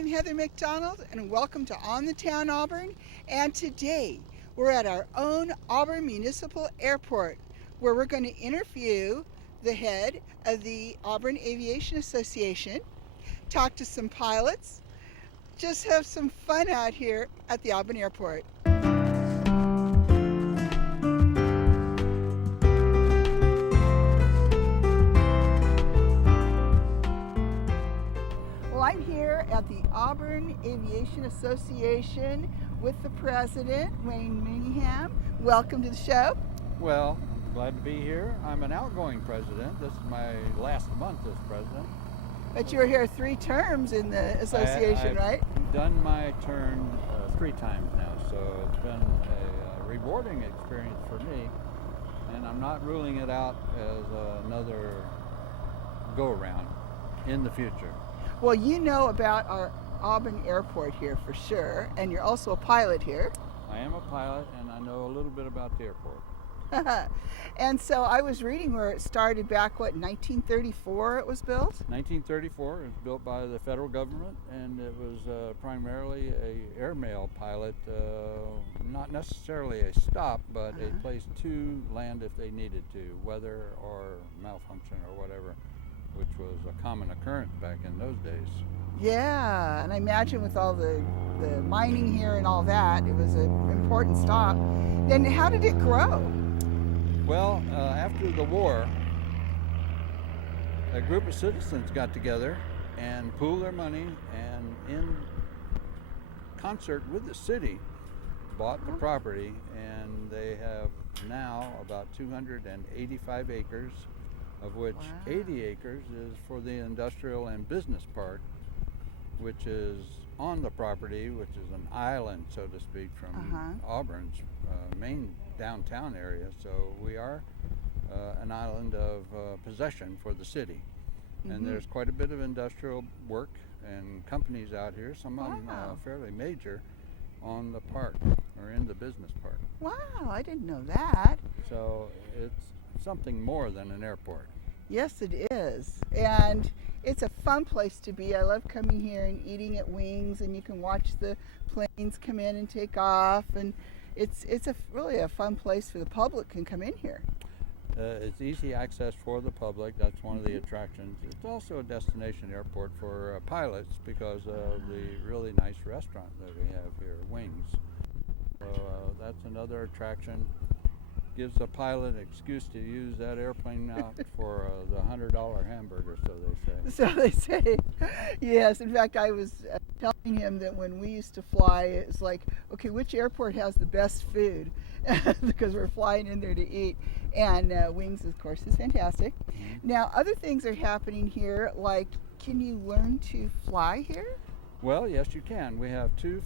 I'm Heather McDonald, and welcome to On the Town Auburn. And today we're at our own Auburn Municipal Airport, where we're going to interview the head of the Auburn Aviation Association, talk to some pilots, just have some fun out here at the Auburn Airport. Well, I'm here at the Auburn Aviation Association with the president, Wayne Minningham. Welcome to the show. Well, I'm glad to be here. I'm an outgoing president. This is my last month as president. But you were here 3 terms in the association, right? I've done my turn 3 times now, so it's been a rewarding experience for me, and I'm not ruling it out as another go-around in the future. Well, you know about our Auburn Airport here for sure, and you're also a pilot here. I am a pilot, and I know a little bit about the airport. And so I was reading where it started back, 1934 it was built? 1934, it was built by the federal government, and it was primarily a airmail pilot, not necessarily a stop, but a place to land if they needed to, weather or malfunction or whatever, which was a common occurrence back in those days. Yeah, and I imagine with all the mining here and all that, it was an important stop. Then how did it grow? Well, after the war, a group of citizens got together and pooled their money, and in concert with the city, bought the property, and they have now about 285 acres, of which 80 acres is for the industrial and business park, which is on the property, which is an island, so to speak, from Auburn's main downtown area. So we are an island of possession for the city. And there's quite a bit of industrial work and companies out here, some of them fairly major, on the park or in the business park. Wow, I didn't know that. So it's something more than an airport. Yes, it is. And it's a fun place to be. I love coming here and eating at Wings, and you can watch the planes come in and take off, and it's really a fun place for the public can come in here. It's easy access for the public. That's one of the attractions. It's also a destination airport for pilots because of the really nice restaurant that we have here, Wings. So that's another attraction. Gives a pilot an excuse to use that airplane now for the $100 hamburger, so they say. So they say, yes. In fact, I was telling him that when we used to fly, it's like, okay, which airport has the best food? Because we're flying in there to eat. And Wings, of course, is fantastic. Now, other things are happening here, like, can you learn to fly here? Well, yes, you can. We have 2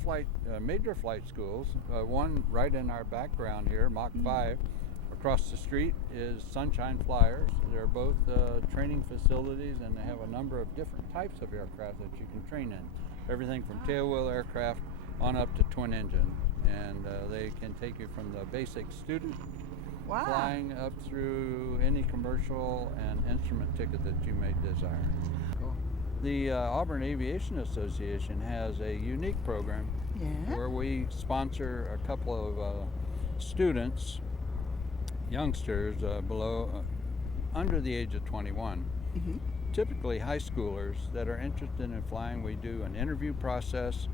major flight schools. One right in our background here, Mach 5. Across the street is Sunshine Flyers. They're both training facilities, and they have a number of different types of aircraft that you can train in. Everything from tailwheel aircraft on up to twin engine. And they can take you from the basic student flying up through any commercial and instrument ticket that you may desire. The Auburn Aviation Association has a unique program where we sponsor a couple of students, youngsters under the age of 21, typically high schoolers that are interested in flying. We do an interview process,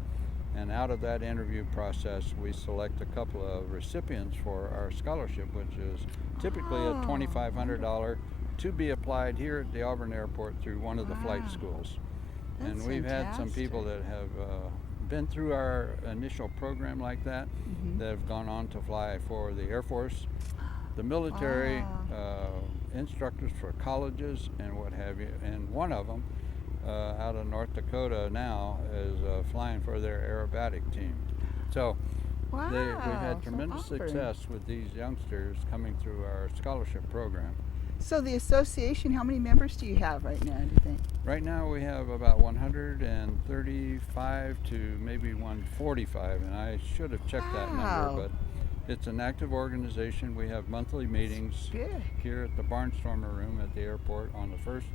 and out of that interview process we select a couple of recipients for our scholarship, which is typically a $2,500 to be applied here at the Auburn Airport through one of the flight schools. That's and we've had some people that have been through our initial program like that, that have gone on to fly for the Air Force, the military, instructors for colleges and what have you. And one of them out of North Dakota now is flying for their aerobatic team. So we've had tremendous success with these youngsters coming through our scholarship program. So the association, how many members do you have right now, do you think? Right now we have about 135 to maybe 145, and I should have checked that number, but it's an active organization. We have monthly meetings here at the Barnstormer Room at the airport on the first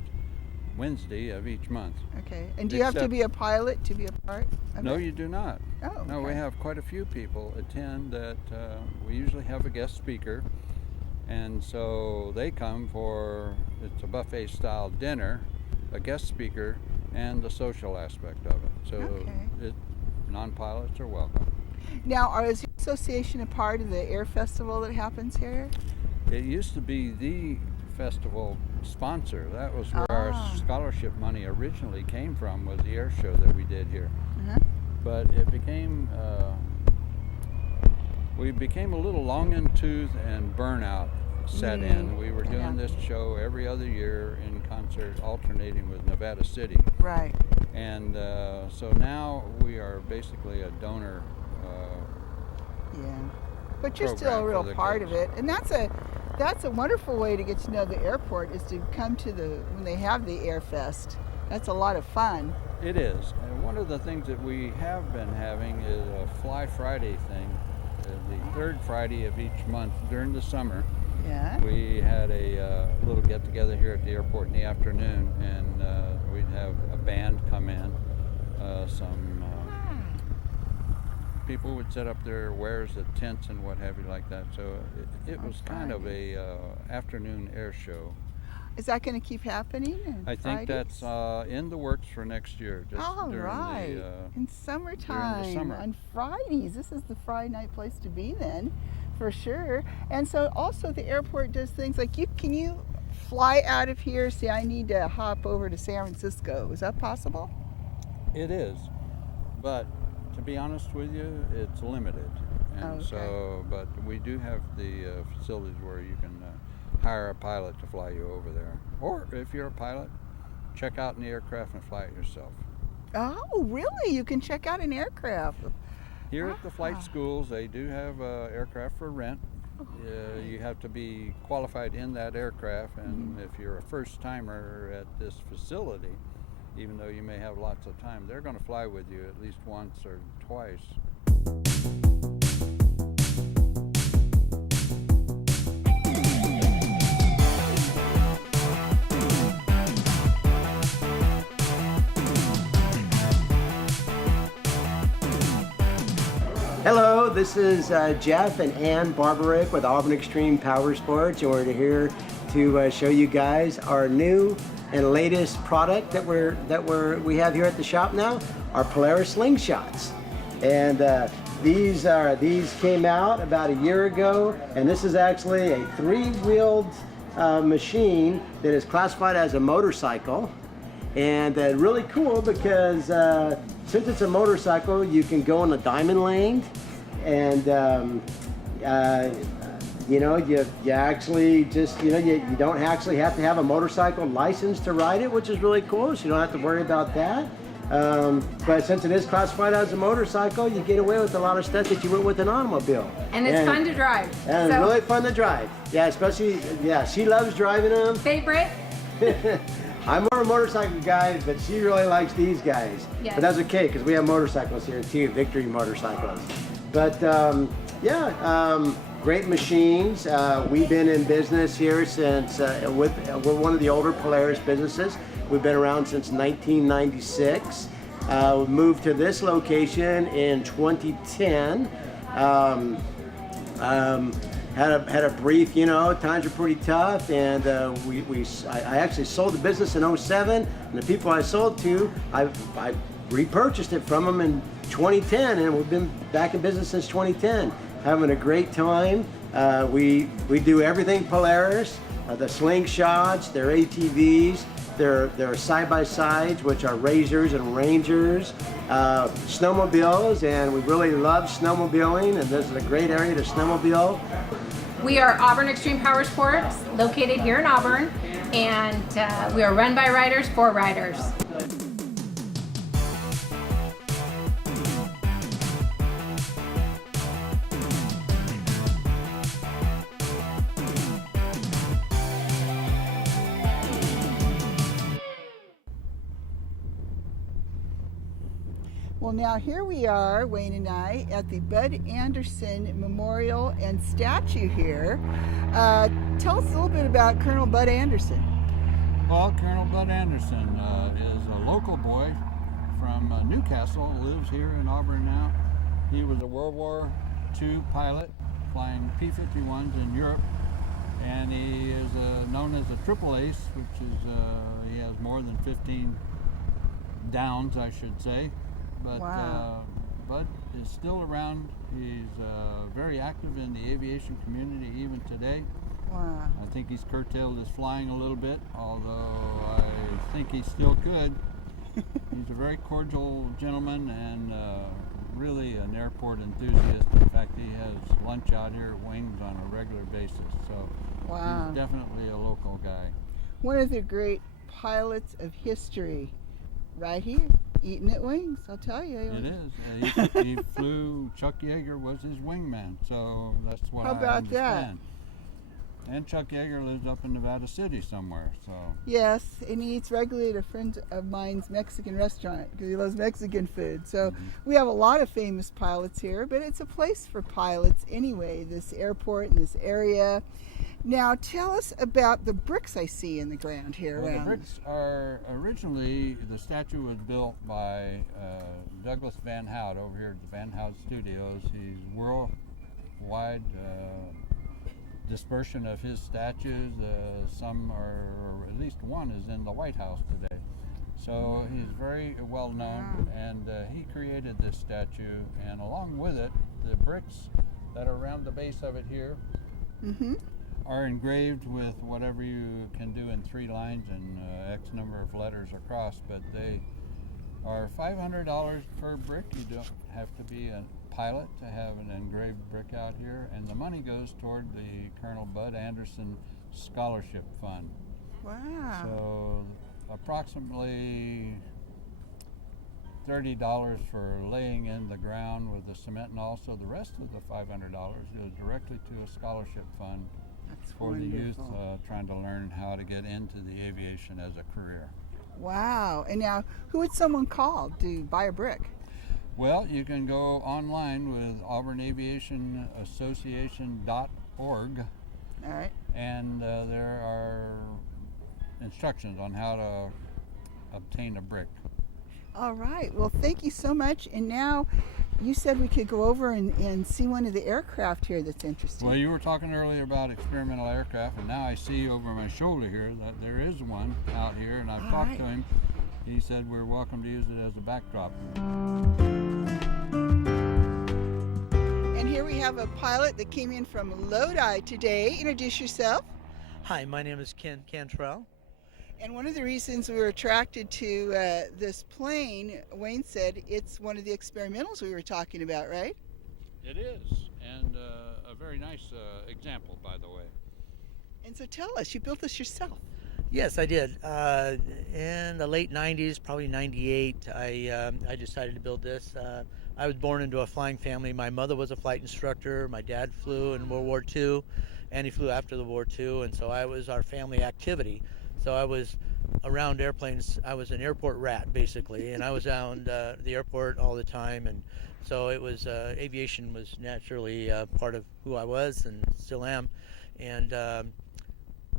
Wednesday of each month. Okay. And do you have to be a pilot to be a part of No, it? you do not. Oh, No, we okay. have quite a few people attend that. We usually have a guest speaker, and so they come for, it's a buffet style dinner, a guest speaker, and the social aspect of it. So Okay. non-pilots are welcome. Now, is your association a part of the air festival that happens here? It used to be the festival sponsor. That was where our scholarship money originally came from, was the air show that we did here. Uh-huh. But it became, we became a little long in tooth and burnout set in. We were doing this show every other year in concert, alternating with Nevada City. Right. And so now we are basically a donor. Yeah. But you're still a real part of it, and that's a wonderful way to get to know the airport, is to come to when they have the Air Fest. That's a lot of fun. It is. And one of the things that we have been having is a Fly Friday thing, the third Friday of each month during the summer. Yeah. We had a little get together here at the airport in the afternoon, and we'd have a band come in. Some people would set up their wares at tents and what have you like that. So it was kind of a afternoon air show. Is that going to keep happening? I think Fridays? that's in the works for next year. Just All during right. In summertime, during the summer. on Fridays. This is the Friday night place to be then, for sure. And so also the airport does things like, can you fly out of here, say I need to hop over to San Francisco? Is that possible? It is, but to be honest with you, it's limited. And so, but we do have the facilities where you can hire a pilot to fly you over there. Or if you're a pilot, check out an aircraft and fly it yourself. Oh, really? You can check out an aircraft? Here at the flight schools, they do have aircraft for rent. You have to be qualified in that aircraft, and if you're a first timer at this facility, even though you may have lots of time, they're going to fly with you at least once or twice. Hello, this is Jeff and Ann Barbarick with Auburn Extreme Power Sports, and we're here to show you guys our new and latest product that we have here at the shop now, our Polaris slingshots. And these came out about a year ago, and this is actually a three-wheeled machine that is classified as a motorcycle. And really cool because since it's a motorcycle, you can go in a diamond lane, and you actually just, you don't actually have to have a motorcycle license to ride it, which is really cool, so you don't have to worry about that. But since it is classified as a motorcycle, you get away with a lot of stuff that you would with an automobile. And it's fun to drive. And it's really fun to drive. Yeah, especially, she loves driving them. Favorite? I'm more a motorcycle guy, but she really likes these guys. Yes. But that's okay, because we have motorcycles here too, Victory motorcycles. But great machines. We've been in business here since, we're one of the older Polaris businesses. We've been around since 1996. We moved to this location in 2010. Had a brief, times were pretty tough, and I actually sold the business in 2007, and the people I sold to, I repurchased it from them in 2010, and we've been back in business since 2010. Having a great time. We do everything Polaris, the slingshots, their ATVs, their side-by-sides, which are Razors and Rangers, snowmobiles, and we really love snowmobiling, and this is a great area to snowmobile. We are Auburn Extreme Power Sports, located here in Auburn, and we are run by riders for riders. Well, now here we are, Wayne and I, at the Bud Anderson Memorial and Statue here. Tell us a little bit about Colonel Bud Anderson. Well, Colonel Bud Anderson is a local boy from Newcastle, lives here in Auburn now. He was a World War II pilot flying P-51s in Europe, and he is known as a triple ace, which is he has more than 15 downs, I should say. But Wow. Bud is still around. He's very active in the aviation community even today. Wow. I think he's curtailed his flying a little bit, although I think he still could. He's a very cordial gentleman and really an airport enthusiast. In fact, he has lunch out here at Wings on a regular basis, so Wow. he's definitely a local guy. One of the great pilots of history, right here, eating at Wings, I'll tell you. It is. He flew, Chuck Yeager was his wingman, so that's what How I about that? understand. And Chuck Yeager lives up in Nevada City somewhere, so. Yes, and he eats regularly at a friend of mine's Mexican restaurant because he loves Mexican food. So we have a lot of famous pilots here, but it's a place for pilots anyway, this airport and this area. Now tell us about the bricks I see in the ground here Well, the around. bricks are originally, the statue was built by Douglas Van Hout over here at the Van Hout Studios. He's worldwide dispersion of his statues. Some are, or at least one is in the White House today. So he's very well known, and he created this statue, and along with it, the bricks that are around the base of it here Mm-hmm. are engraved with whatever you can do in 3 lines and X number of letters across, but they are $500 per brick. You don't have to be a pilot to have an engraved brick out here, and the money goes toward the Colonel Bud Anderson Scholarship Fund. Wow. So approximately $30 for laying in the ground with the cement, and also the rest of the $500 goes directly to a scholarship fund That's for the youth wonderful. trying to learn how to get into the aviation as a career. Wow. And now, who would someone call to buy a brick? Well, you can go online with auburnaviationassociation.org, All right. and there are instructions on how to obtain a brick. All right. Well, thank you so much. And now, you said we could go over and see one of the aircraft here that's interesting. Well, you were talking earlier about experimental aircraft, and now I see over my shoulder here that there is one out here, and I've All talked right. to him. He said we're welcome to use it as a backdrop. And here we have a pilot that came in from Lodi today. Introduce yourself. Hi, my name is Ken Cantrell. And one of the reasons we were attracted to this plane, Wayne said it's one of the experimentals we were talking about, right? It is, and a very nice example, by the way. And so tell us, you built this yourself. Yes, I did. In the late 90s, probably 98, I decided to build this. I was born into a flying family. My mother was a flight instructor. My dad flew in World War II, and he flew after the War II, and so I was our family activity. So I was around airplanes. I was an airport rat, basically, and I was around the airport all the time, and so it was aviation was naturally part of who I was and still am. And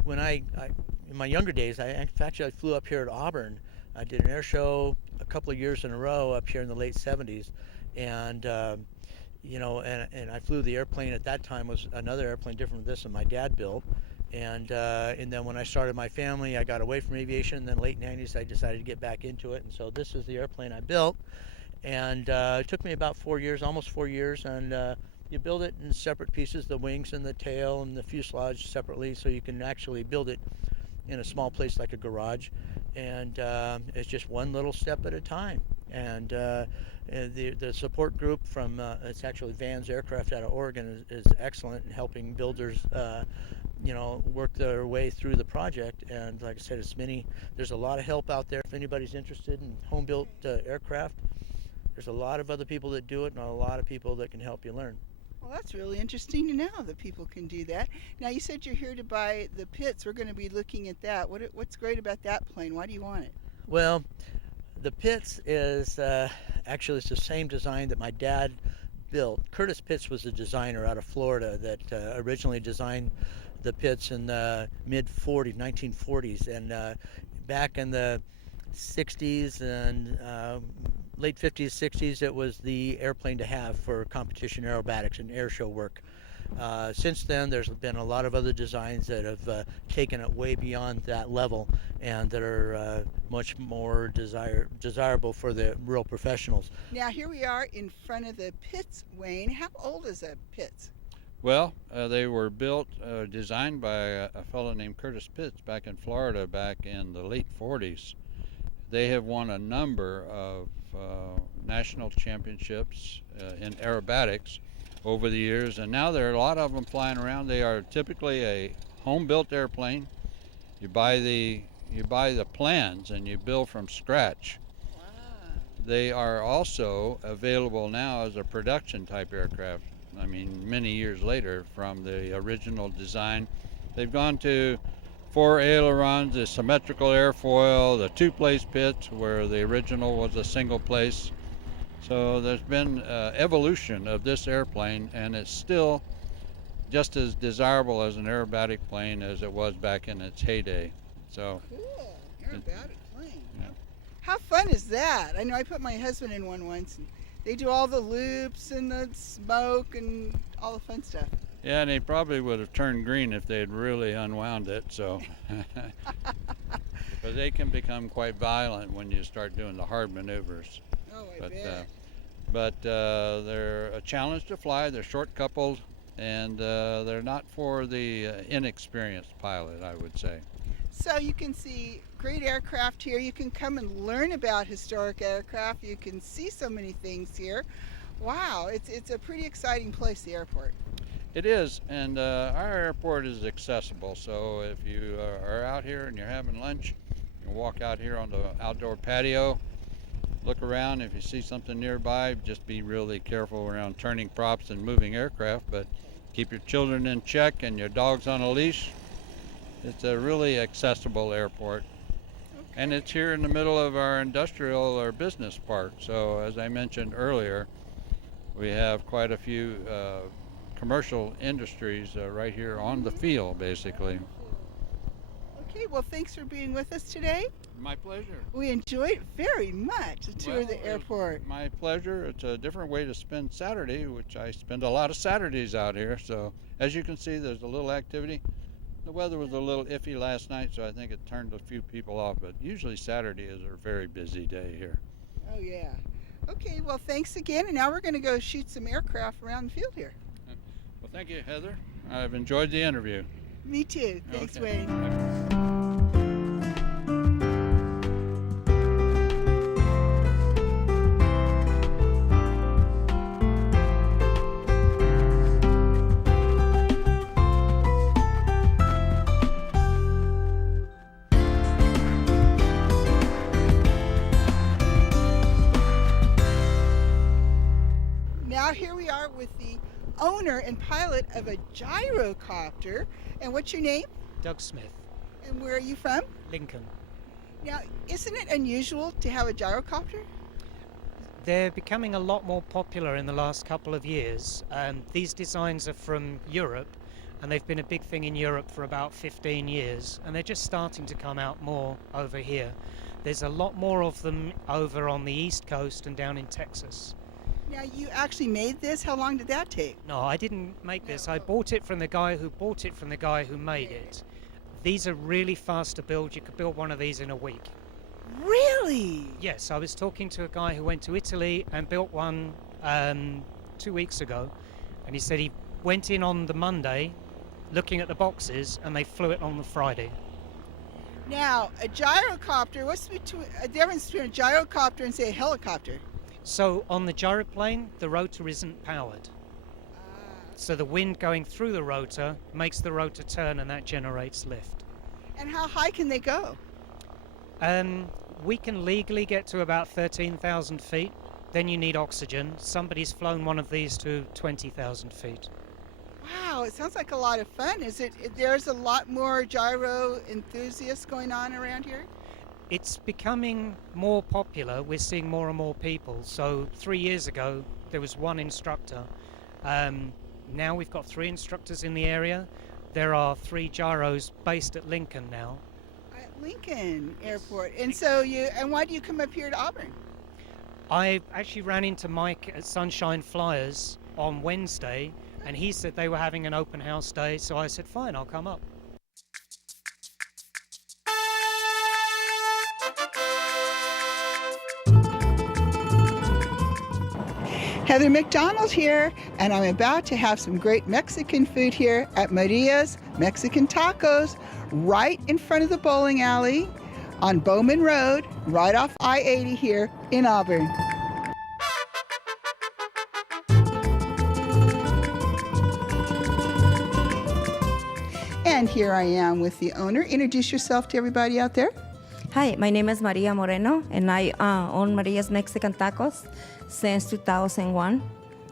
when I in my younger days, I flew up here at Auburn. I did an air show a couple of years in a row up here in the late 70s, and you know, and I flew the airplane at that time was another airplane different from this one my dad built. And then when I started my family, I got away from aviation. And then late 90s, I decided to get back into it. And so this is the airplane I built. And it took me about 4 years, almost 4 years. And you build it in separate pieces, the wings and the tail and the fuselage separately, so you can actually build it in a small place like a garage. And it's just one little step at a time. And the support group from, it's actually Van's Aircraft out of Oregon is excellent in helping builders you know, work their way through the project. And like I said, there's a lot of help out there if anybody's interested in home-built aircraft. There's a lot of other people that do it and a lot of people that can help you learn. Well, that's really interesting to know that people can do that. Now, you said you're here to buy the Pitts. We're going to be looking at that. What's great about that plane? Why do you want it? Well, the Pitts is actually it's the same design that my dad built. Curtis Pitts was a designer out of Florida that originally designed the pits in the mid-40s, 1940s, and back in the 60s and late 50s, 60s, it was the airplane to have for competition aerobatics and air show work. Since then, there's been a lot of other designs that have taken it way beyond that level and that are much more desirable for the real professionals. Now here we are in front of the pits, Wayne. How old is a pits? Well, they were built, designed by a fellow named Curtis Pitts back in Florida back in the late 40s. They have won a number of national championships in aerobatics over the years, and now there are a lot of them flying around. They are typically a home-built airplane. You buy the plans and you build from scratch. Wow. They are also available now as a production type aircraft. I mean, many years later from the original design. They've gone to 4 ailerons, the symmetrical airfoil, the 2-place pits where the original was a single place. So there's been evolution of this airplane, and it's still just as desirable as an aerobatic plane as it was back in its heyday. So Cool. Aerobatic plane. Yeah. How fun is that? I know I put my husband in one once, and they do all the loops and the smoke and all the fun stuff. yeah, and they probably would have turned green if they had really unwound it. So because they can become quite violent when you start doing the hard maneuvers. Oh, I bet. But they're a challenge to fly. They're short coupled, and they're not for the inexperienced pilot, I would say. So you can see great aircraft here. You can come and learn about historic aircraft. You can see so many things here. Wow, it's a pretty exciting place, the airport. It is, and our airport is accessible. So if you are out here and you're having lunch, you can walk out here on the outdoor patio. Look around. If you see something nearby, just be really careful around turning props and moving aircraft, but keep your children in check and your dogs on a leash. It's a really accessible airport. Okay. And it's here in the middle of our industrial or business park. So as I mentioned earlier, we have quite a few commercial industries right here on the field, basically. Okay, well, thanks for being with us today. My pleasure. We enjoyed very much the tour of Well, the airport. My pleasure. It's a different way to spend Saturday, which I spend a lot of Saturdays out here. So as you can see, there's a little activity. The weather was a little iffy last night, so I think it turned a few people off, but usually Saturday is a very busy day here. Oh, yeah. Okay, well, thanks again, and now we're going to go shoot some aircraft around the field here. Well, thank you, Heather. I've enjoyed the interview. Me too. Thanks, Okay. Wayne. Now here we are with the owner and pilot of a gyrocopter. And what's your name? Doug Smith, And where are you from? Lincoln. Now, isn't it unusual to have a gyrocopter? They're becoming a lot more popular in the last couple of years. These designs are from Europe, and they've been a big thing in Europe for about 15 years, and they're just starting to come out more over here. There's a lot more of them over on the East Coast and down in Texas. Now, you actually made this. How long did that take? No, I didn't make this. I bought it from the guy who bought it from the guy who made it. These are really fast to build. You could build one of these in a week. Really? Yes, I was talking to a guy who went to Italy and built one 2 weeks ago, and he said he went in on the Monday looking at the boxes and they flew it on the Friday. Now, a gyrocopter, what's the difference between a gyrocopter and, say, a helicopter? So on the gyroplane, the rotor isn't powered. So the wind going through the rotor makes the rotor turn, and that generates lift. And how high can they go? We can legally get to about 13,000 feet. Then you need oxygen. Somebody's flown one of these to 20,000 feet. Wow, it sounds like a lot of fun. There's a lot more gyro enthusiasts going on around here? It's becoming more popular. We're seeing more and more people. So 3 years ago, there was one instructor. Now we've got 3 instructors in the area. there are 3 gyros based at Lincoln now. At Lincoln Airport. And why do you come up here to Auburn? I actually ran into Mike at Sunshine Flyers on Wednesday, and he said they were having an open house day, so I said, fine, I'll come up. Heather McDonald here, and I'm about to have some great Mexican food here at Maria's Mexican Tacos, right in front of the bowling alley on Bowman Road, right off I-80 here in Auburn. And here I am with the owner. Introduce yourself to everybody out there. Hi, my name is Maria Moreno, and I own Maria's Mexican Tacos since 2001.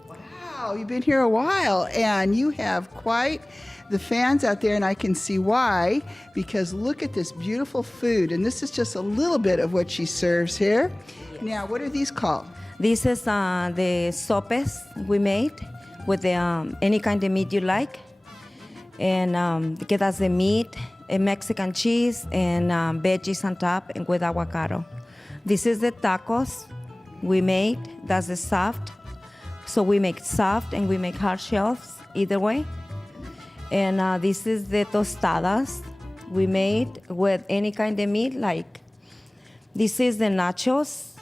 Wow, you've been here a while, and you have quite the fans out there, and I can see why, because look at this beautiful food, and this is just a little bit of what she serves here. Yes. Now, what are these called? This is the sopes we made with the, any kind of meat you like, and get us the meat, a Mexican cheese, and veggies on top, and with avocado. This is the tacos we made. That's the soft. So we make soft and we make hard shells, either way. And this is the tostadas we made with any kind of meat. Like this is the nachos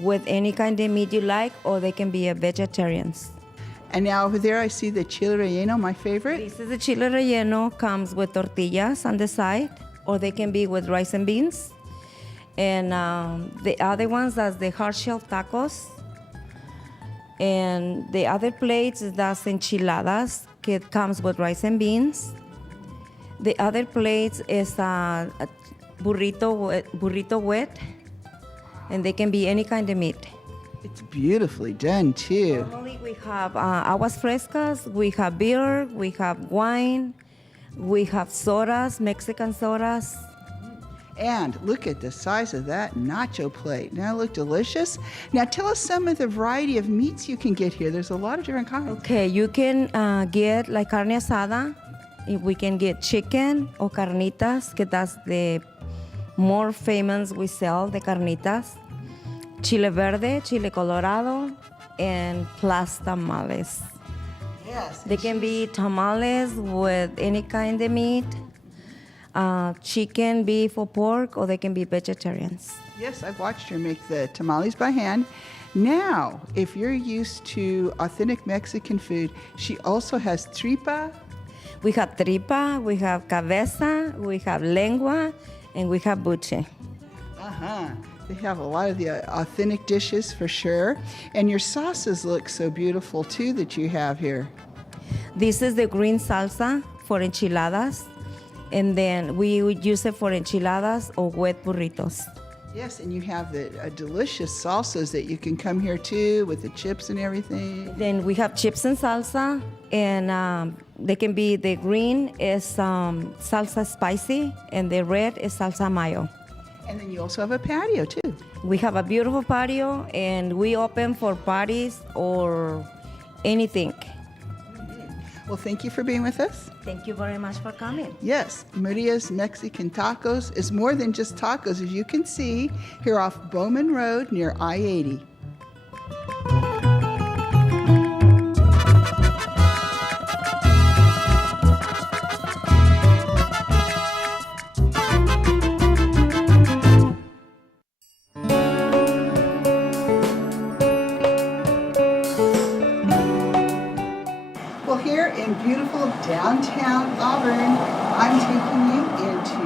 with any kind of meat you like, or they can be a vegetarians. And now over there I see the chile relleno, my favorite. This is the chile relleno, comes with tortillas on the side, or they can be with rice and beans. And the other ones, that's the hard shell tacos. And the other plates, that's enchiladas, it comes with rice and beans. The other plates is a burrito wet, and they can be any kind of meat. It's beautifully done too. Normally we have aguas frescas, we have beer, we have wine, we have sodas, Mexican sodas. And look at the size of that nacho plate. Now look delicious. Now tell us some of the variety of meats you can get here. There's a lot of different kinds. Okay, you can get like carne asada. We can get chicken or carnitas, que that's the more famous we sell, the carnitas. Chile verde, chile colorado, and plus tamales. Yes. They can be tamales with any kind of meat, chicken, beef, or pork, or they can be vegetarians. Yes, I've watched her make the tamales by hand. Now, if you're used to authentic Mexican food, she also has tripa. We have tripa, we have cabeza, we have lengua, and we have buche. Uh-huh. They have a lot of the authentic dishes for sure. And your sauces look so beautiful too that you have here. This is the green salsa for enchiladas, and then we would use it for enchiladas or wet burritos. Yes, and you have the delicious salsas that you can come here too with the chips and everything. Then we have chips and salsa, and they can be, the green is salsa spicy, and the red is salsa mayo. And then you also have a patio too. We have a beautiful patio, and we open for parties or anything. Well, thank you for being with us. Thank you very much for coming. Yes, Maria's Mexican Tacos is more than just tacos, as you can see here off Bowman Road near I-80. Well, here in beautiful downtown Auburn, I'm taking you into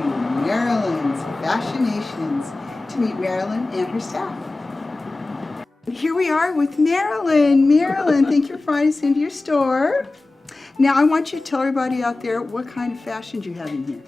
Marilyn's Fascinations to meet Marilyn and her staff. Here we are with Marilyn. Marilyn, thank you for inviting us into your store. Now, I want you to tell everybody out there what kind of fashions you have in here.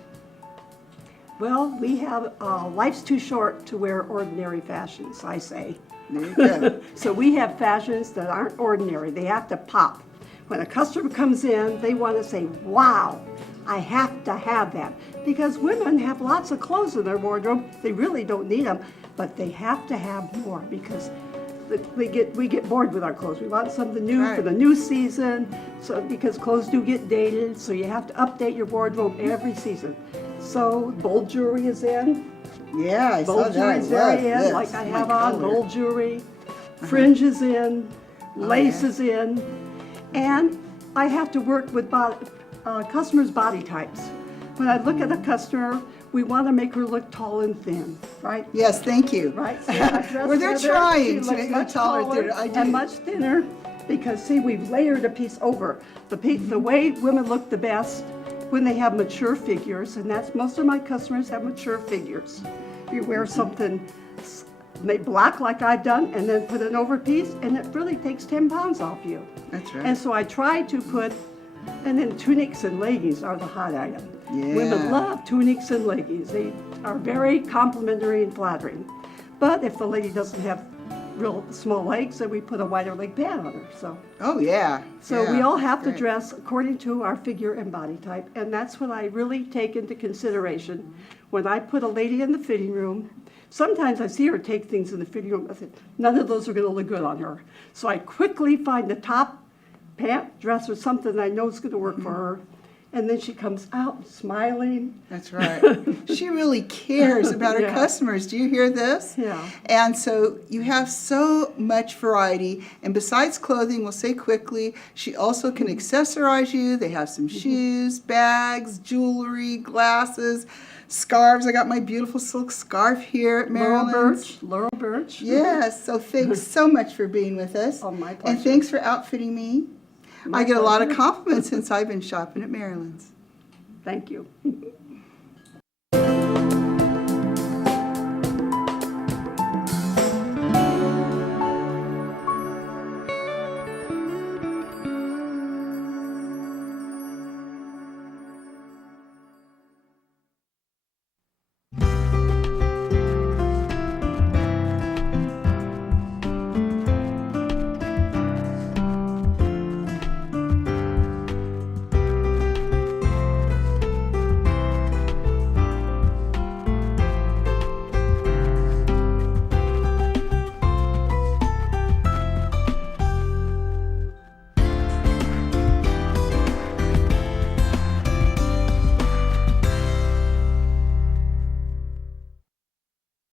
Well, we have, life's too short to wear ordinary fashions, I say. There you go. So we have fashions that aren't ordinary. They have to pop. When a customer comes in, they want to say, wow, I have to have that. Because women have lots of clothes in their wardrobe. They really don't need them, but they have to have more because we get bored with our clothes. We want something new Right. for the new season. So because clothes do get dated, so you have to update your wardrobe every season. So gold jewelry is in. Yeah, I saw Gold that. I jewelry is very love in, this. like I My have on color. gold jewelry. Fringe is in. Lace yeah. is in. And I have to work with customers' body types. When I look at a customer, we want to make her look tall and thin, right? Yes, thank you. Right? So I dress Well, they're her there. trying She to looks make her much taller, taller thinner. I do. and much thinner because, see, we've layered a piece over. The way women look the best when they have mature figures, and that's most of my customers have mature figures. You wear something black like I've done and then put an overpiece, and it really takes 10 pounds off you. That's right. And so I try to put, and then tunics and leggings are the hot item. Women Yeah. love tunics and leggings. They are very complimentary and flattering. But if the lady doesn't have real small legs, then we put a wider leg pad on her. Oh, yeah. So Yeah, we all have to great. dress according to our figure and body type, and that's what I really take into consideration when I put a lady in the fitting room. Sometimes I see her take things in the fitting room. I think none of those are going to look good on her. So I quickly find the top pant, dress, or something I know is going to work for her, and then she comes out smiling. That's right. She really cares about her Yeah. customers. Do you hear this? Yeah. And so you have so much variety. And besides clothing, we'll say quickly, she also can accessorize you. They have some shoes, bags, jewelry, glasses, scarves. I got my beautiful silk scarf here at Maryland's. Laurel Birch. Yes. So thanks so much for being with us. Oh, my And pleasure. thanks for outfitting me. My I get a lot of pleasure. compliments since I've been shopping at Maryland's. Thank you.